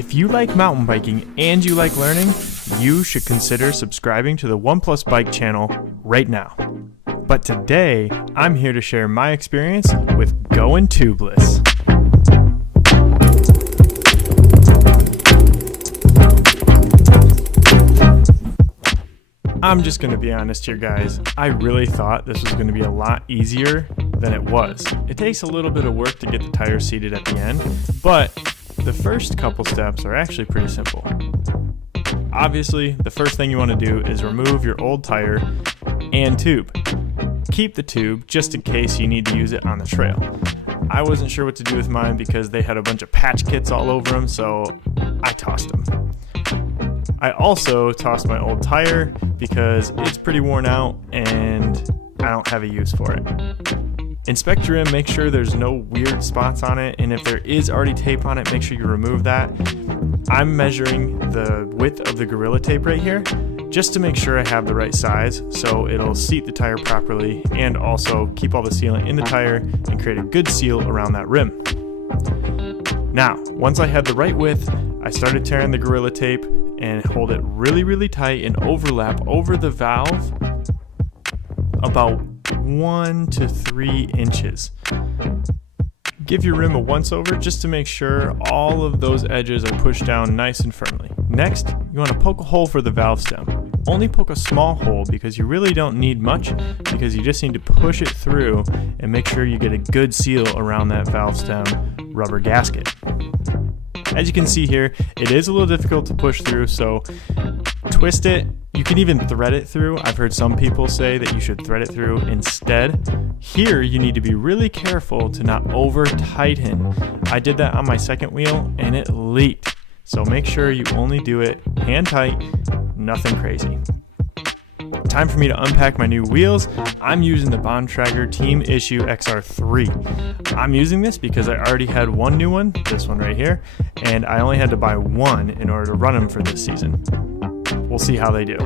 If you like mountain biking and you like learning, you should consider subscribing to the OnePlus Bike channel right now. But today, I'm here to share my experience with going tubeless. I'm just going to be honest here, guys. I really thought this was going to be a lot easier than it was. It takes a little bit of work to get the tire seated at the end, but the first couple steps are actually pretty simple. Obviously, the first thing you want to do is remove your old tire and tube. Keep the tube just in case you need to use it on the trail. I wasn't sure what to do with mine because they had a bunch of patch kits all over them, so I tossed them. I also tossed my old tire because it's pretty worn out and I don't have a use for it. Inspect your rim, make sure there's no weird spots on it, and if there is already tape on it, make sure you remove that. I'm measuring the width of the Gorilla Tape right here just to make sure I have the right size so it'll seat the tire properly and also keep all the sealant in the tire and create a good seal around that rim. Now, once I had the right width, I started tearing the Gorilla Tape and hold it really tight and overlap over the valve about 1 to 3 inches. Give your rim a once over just to make sure all of those edges are pushed down nice and firmly. Next, you want to poke a hole for the valve stem. Only poke a small hole because you really don't need much, because you just need to push it through and make sure you get a good seal around that valve stem rubber gasket. As you can see here, it is a little difficult to push through, so twist it. You can even thread it through. I've heard some people say that you should thread it through instead. Here, you need to be really careful to not over tighten. I did that on my second wheel and it leaked. So make sure you only do it hand tight, nothing crazy. Time for me to unpack my new wheels. I'm using the Bontrager Team Issue XR3. I'm using this because I already had one new one, this one right here, and I only had to buy one in order to run them for this season. We'll see how they do.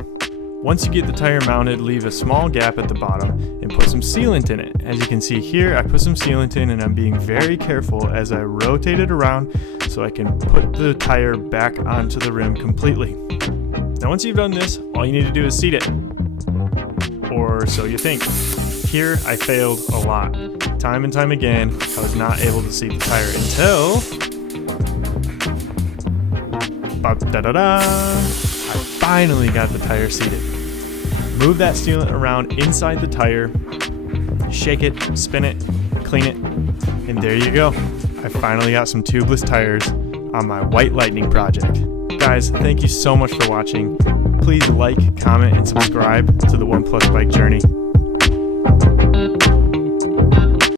Once you get the tire mounted, leave a small gap at the bottom and put some sealant in it. As you can see here, I put some sealant in and I'm being very careful as I rotate it around so I can put the tire back onto the rim completely. Now once you've done this, all you need to do is seat it. Or so you think. Here, I failed a lot. Time and time again, I was not able to seat the tire until I finally got the tire seated. Move that sealant around inside the tire, shake it, spin it, clean it, and there you go. I finally got some tubeless tires on my White Lightning project. Guys, thank you so much for watching. Please like, comment, and subscribe to the OnePlus Bike Journey.